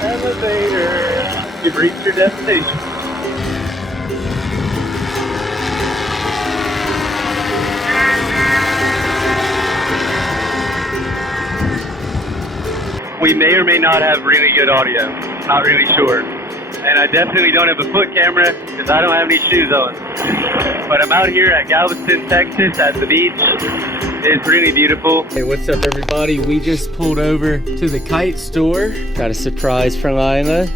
Elevator. You've reached your destination. We may or may not have really good audio. Not really sure. And I definitely don't have a foot camera because I don't have any shoes on. But I'm out here at Galveston, Texas at the beach. It's really beautiful. Hey, what's up everybody? We just pulled over to the kite store. Got a surprise for Lila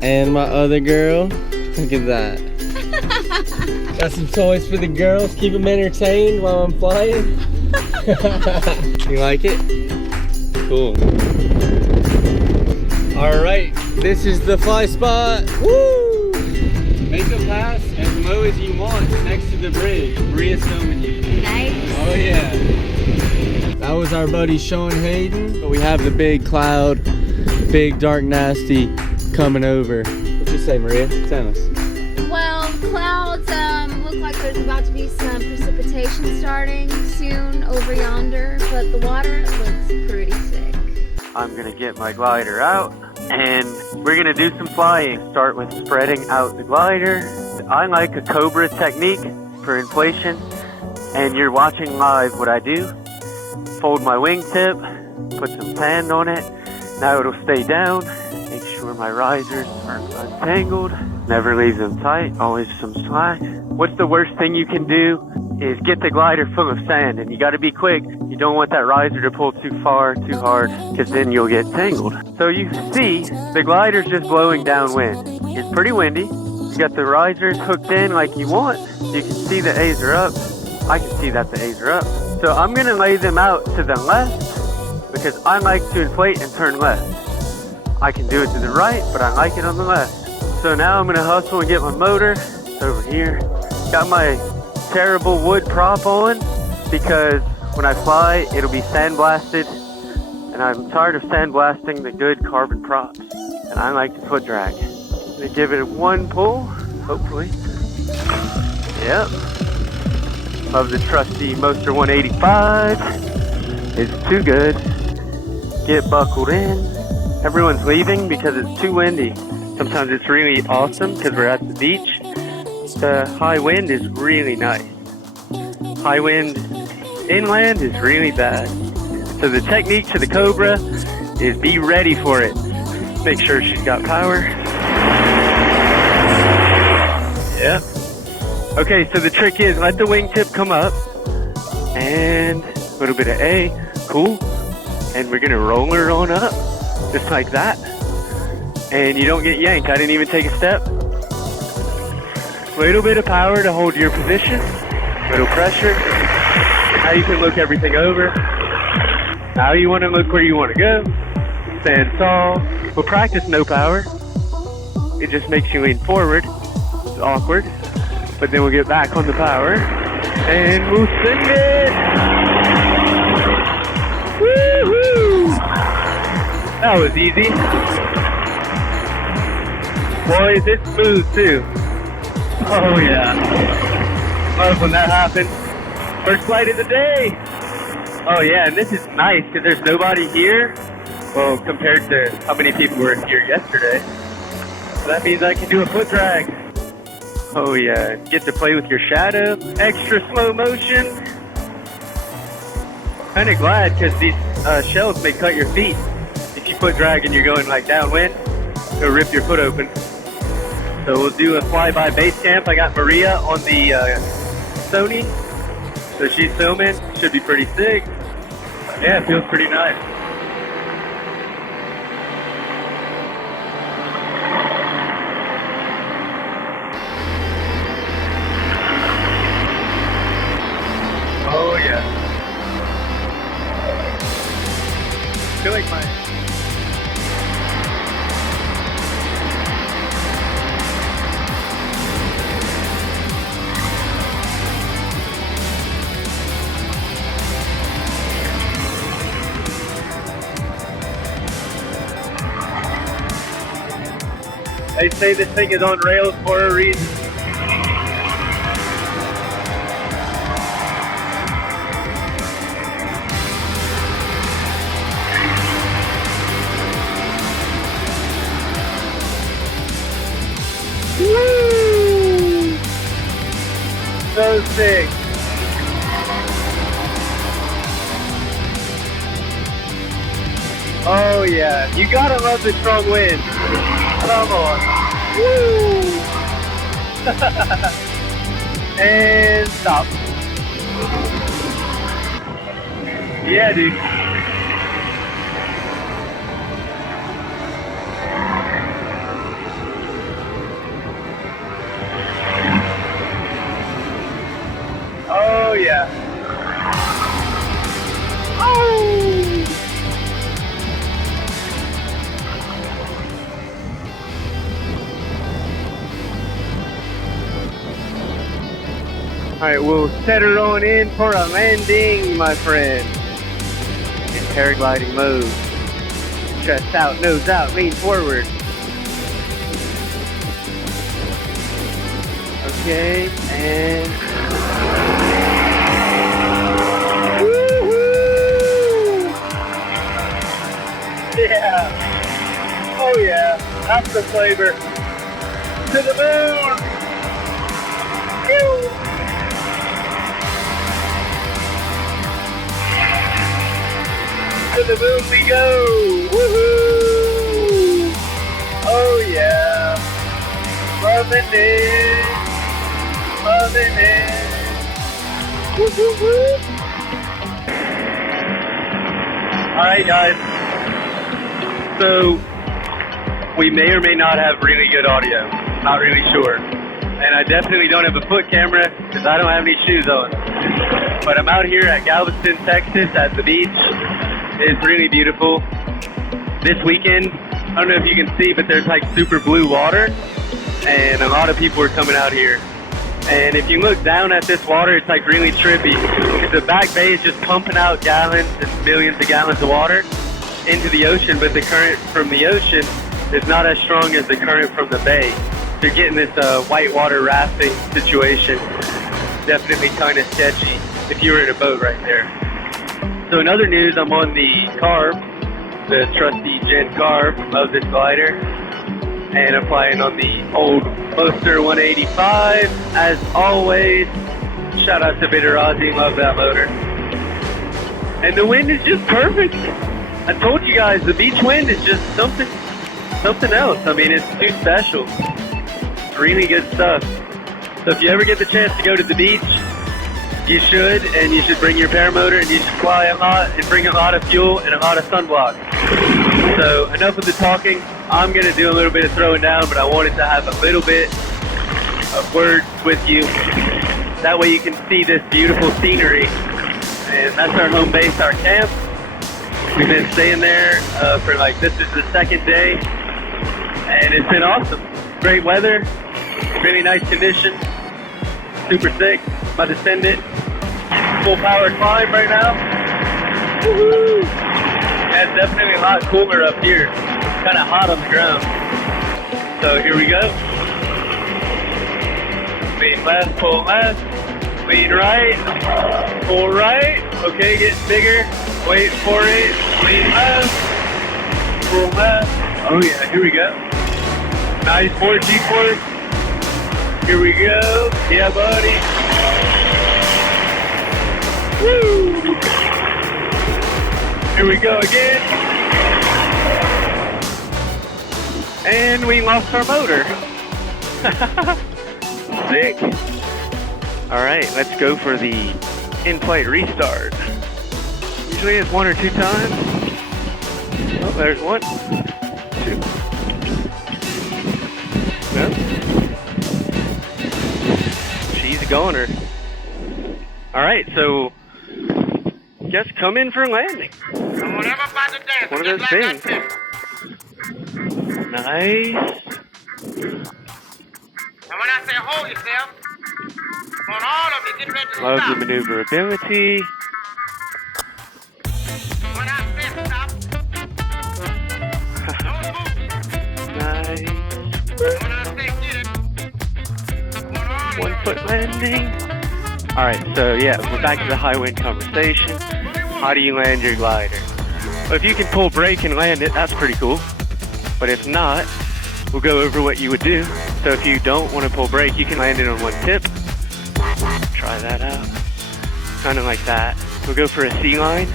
and my other girl. Look at that. Got some toys for the girls. Keep them entertained while I'm flying. You like it? Cool. All right, this is the fly spot. Woo! Make a pass as low as you want next to the bridge. Maria's filming you. Nice. Oh yeah. That was our buddy Sean Hayden. But we have the big cloud, big dark nasty coming over. What you say, Maria? Tell us. Well, clouds look like there's about to be some precipitation starting soon over yonder, but the water looks pretty sick. I'm gonna get my glider out and we're gonna do some flying. Start with spreading out the glider. I like a Cobra technique for inflation, and you're watching live what I do. Fold my wingtip, put some sand on it. Now it'll stay down. Make sure my risers aren't untangled. Never leave them tight, always some slack. What's the worst thing you can do is get the glider full of sand, and you gotta be quick. You don't want that riser to pull too far, too hard, because then you'll get tangled. So you see, the glider's just blowing downwind. It's pretty windy. You got the risers hooked in like you want. You can see the A's are up. I can see that the A's are up. So I'm gonna lay them out to the left, because I like to inflate and turn left. I can do it to the right, but I like it on the left. So now I'm gonna hustle and get my motor. It's over here. Got my terrible wood prop on because when I fly it'll be sandblasted, and I'm tired of sandblasting the good carbon props, and I like to foot drag. I'm gonna give it one pull, hopefully. Yep. Love the trusty Moster 185. It's too good. Get buckled in. Everyone's leaving because it's too windy. Sometimes it's really awesome because we're at the beach. The high wind is really nice. High wind inland is really bad. So the technique to the Cobra is be ready for it. Make sure she's got power. Yep. Okay, so the trick is let the wingtip come up and a little bit of A. Cool. And we're gonna roll her on up just like that. And you don't get yanked. I didn't even take a step. Little bit of power to hold your position, little pressure. Now you can look everything over. Now you want to look where you want to go. Stand tall. We'll practice no power. It just makes you lean forward. It's awkward. But then we'll get back on the power. And we'll sing it! Woo-hoo! That was easy. Boy, is it smooth too. Oh yeah, love when that happens. First flight of the day. Oh yeah, and this is nice because there's nobody here. Well, compared to how many people were here yesterday. So that means I can do a foot drag. Oh yeah, get to play with your shadow. Extra slow motion. Kind of glad because these shells may cut your feet. If you foot drag and you're going like downwind, it'll rip your foot open. So we'll do a flyby base camp. I got Maria on the Sony, so she's filming. Should be pretty sick. Yeah, it feels pretty nice. Oh yeah. I feel like my They say this thing is on rails for a reason. sick. Oh yeah, you gotta love the strong wind. Come on. Woo! And stop. Yeah, dude. Oh yeah. Oh! Alright, we'll set her on in for a landing, my friend. In paragliding mode. Chest out, nose out, lean forward. Okay, and... Woohoo! Yeah! Oh yeah, that's the flavor. To the moon! Woo! To the moon we go! Woohoo! Oh yeah! Loving it! Loving it! Woo-hoo-hoo! Alright guys, so we may or may not have really good audio. Not really sure. And I definitely don't have a foot camera because I don't have any shoes on. But I'm out here at Galveston, Texas at the beach. It's really beautiful. This weekend, I don't know if you can see, but there's like super blue water, and a lot of people are coming out here. And if you look down at this water, it's like really trippy. The back bay is just pumping out gallons and millions of gallons of water into the ocean, but the current from the ocean is not as strong as the current from the bay. You're getting this whitewater rafting situation. Definitely kind of sketchy if you were in a boat right there. So in other news, I'm on the carb, the trusty Gen carb of this glider, and I'm flying on the old Moster 185. As always, shout out to Bitterazzi, love that motor. And the wind is just perfect. I told you guys, the beach wind is just something else. I mean, it's too special. It's really good stuff. So if you ever get the chance to go to the beach, you should, and you should bring your paramotor, and you should fly a lot and bring a lot of fuel and a lot of sunblock. So enough of the talking. I'm going to do a little bit of throwing down, but I wanted to have a little bit of words with you. That way you can see this beautiful scenery. And that's our home base, our camp. We've been staying there for like, this is the second day. And it's been awesome. Great weather, really nice condition, super sick. About to send it full power climb right now. Woohoo! Yeah, it's definitely a lot cooler up here. Kind of hot on the ground. So here we go. Lean left, pull left. Lean right, pull right. Okay, getting bigger. Wait for it. Lean left, pull left. Oh yeah, here we go. Nice 4G course. Here we go. Yeah, buddy. Woo! Here we go again. And we lost our motor. Sick. Alright, let's go for the in-flight restart. Usually it's 1 or 2 times. Oh, there's 1, 2. No. She's a goner. Alright, so just come in for landing. One of those things. Nice. And when I say hold yourself, on all of you, get ready to Love stop. the maneuverability. When I say stop, don't move. Nice. When I say get it, on all of 1 you. foot landing. Alright, so yeah, we're back to the high wind conversation. How do you land your glider? Well, if you can pull brake and land it, that's pretty cool. But if not, we'll go over what you would do. So if you don't want to pull brake, you can land it on 1 tip. Try fly that out. Kind of like that. We'll go for a sea line.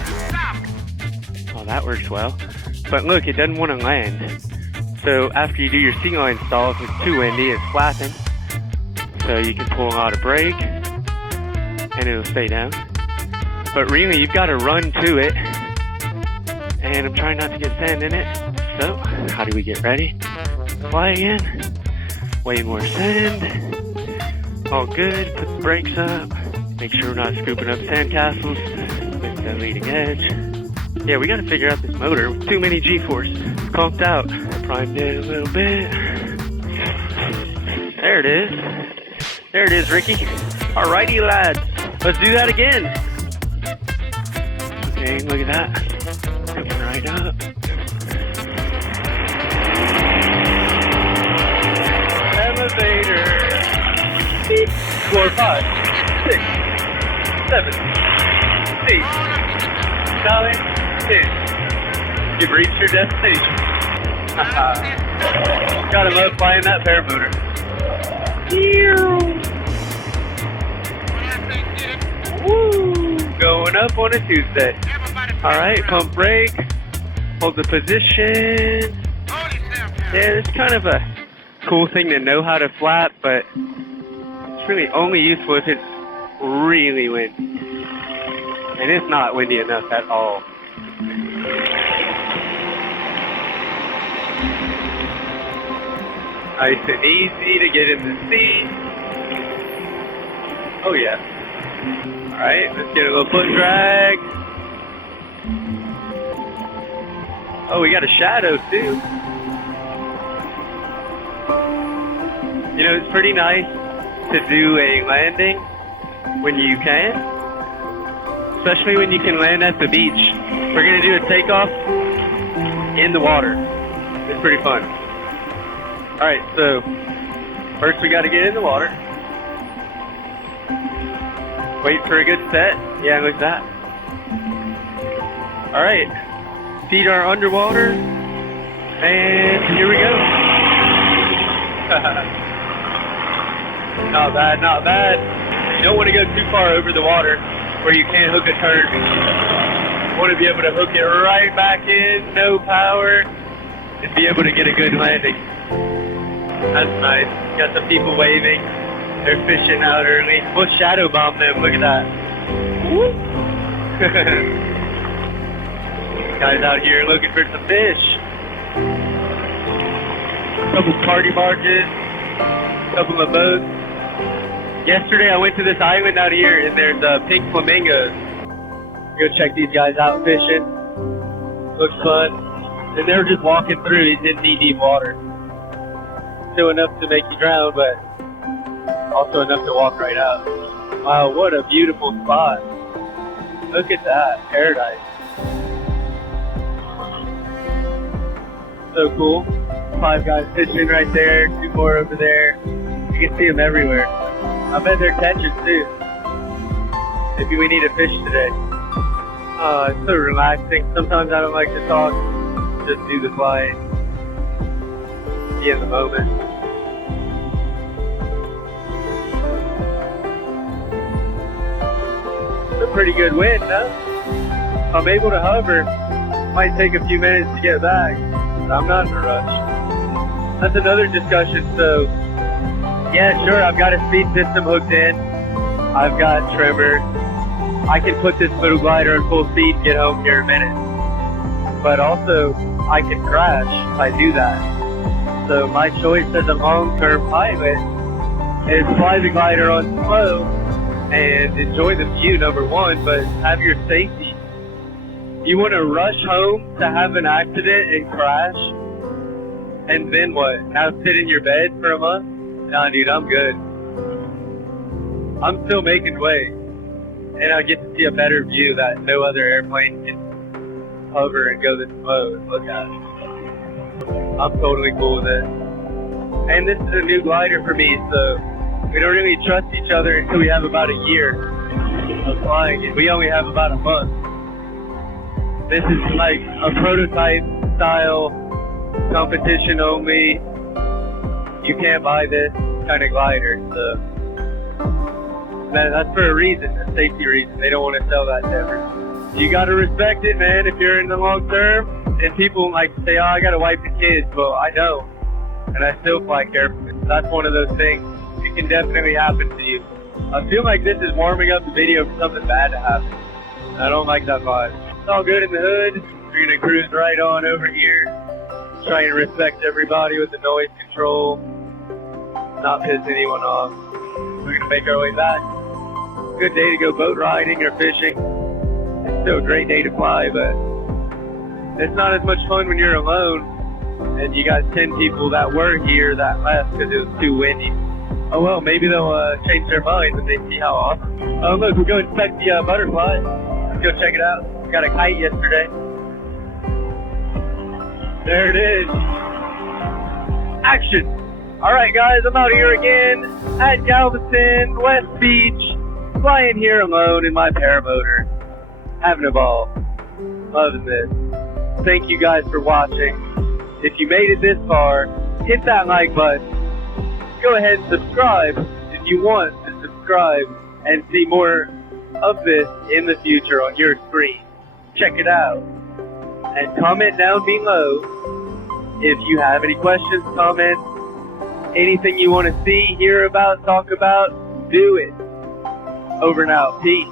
Oh, that works well. But look, it doesn't want to land. So after you do your sea line stall, if it's too windy, it's flapping. So you can pull out a brake and it'll stay down. But really, you've got to run to it. And I'm trying not to get sand in it. So, how do we get ready? Fly again. Way more sand. All good. Put the brakes up. Make sure we're not scooping up sandcastles with the leading edge. Yeah, we got to figure out this motor. Too many G-force. Conked out. Primed it a little bit. There it is. There it is, Ricky. Alrighty, lads. Let's do that again. Okay, look at that. Coming right up. Elevator. 4, 5, 6, 7, 8, 9, 10. You've reached your destination. Got him up flying that paramotor. Woo! Going up on a Tuesday. Alright, pump brake. Hold the position. Yeah, it's kind of a cool thing to know how to flap, but it's really only useful if it's really windy. And it's not windy enough at all. Nice and easy to get in the seat. Oh yeah. Alright, let's get a little foot drag. Oh, we got a shadow too. You know, it's pretty nice to do a landing when you can. Especially when you can land at the beach. We're gonna do a takeoff in the water. It's pretty fun. Alright, so first we gotta get in the water. Wait for a good set. Yeah, like that. Alright. Feet are underwater. And here we go. Not bad, not bad. You don't want to go too far over the water where you can't hook a turn. You want to be able to hook it right back in, no power, and be able to get a good landing. That's nice. Got some people waving. They're fishing out early. We'll shadow bomb them. Look at that. Woo! Guys out here looking for some fish. A couple party barges. A couple of boats. Yesterday I went to this island out here and there's pink flamingos. Go check these guys out fishing. Looks fun. And they were just walking through. It's in knee-deep water. Still enough to make you drown, but also enough to walk right out. Wow, what a beautiful spot. Look at that. Paradise. So cool. 5 guys fishing right there. 2 more over there. You can see them everywhere. I bet they're catching too. Maybe we need a fish today. It's so relaxing. Sometimes I don't like to talk. Just do the flying. Be in the moment. It's a pretty good wind, huh? I'm able to hover. Might take a few minutes to get back, but I'm not in a rush. That's another discussion. So, yeah, sure, I've got a speed system hooked in. I've got trimmer. I can put this little glider in full speed and get home here in a minute. But also, I can crash if I do that. So my choice as a long-term pilot is fly the glider on slow and enjoy the view, number one, but have your safety. You want to rush home to have an accident and crash? And then what? Now sit in your bed for a month? Nah, dude, I'm good. I'm still making way. And I get to see a better view that no other airplane can hover and go this slow and look at. I'm totally cool with it. And this is a new glider for me, so we don't really trust each other until we have about a year of flying it. We only have about a month. This is like a prototype style, competition only. You can't buy this kind of glider, so That's for a reason, a safety reason. They don't want to sell that to everyone. You got to respect it, man, if you're in the long term. And people like to say, oh, I got to wipe the kids. Well, I don't. And I still fly carefully. That's one of those things. It can definitely happen to you. I feel like this is warming up the video for something bad to happen. I don't like that vibe. It's all good in the hood. We're going to cruise right on over here. Try and respect everybody with the noise control. Not piss anyone off. We're going to make our way back. Good day to go boat riding or fishing. It's still a great day to fly, but it's not as much fun when you're alone and you got 10 people that were here that left because it was too windy. Oh well, maybe they'll change their mind when they see how awesome. Oh look, we're going to inspect the butterfly. Let's go check it out. I got a kite yesterday. There it is. Action! Alright guys, I'm out here again at Galveston, West Beach, flying here alone in my paramotor. Having a ball. Loving this. Thank you guys for watching. If you made it this far, hit that like button. Go ahead and subscribe if you want to subscribe and see more of this in the future on your screen. Check it out. And comment down below if you have any questions, comments, anything you want to see, hear about, talk about, do it. Over and out. Peace.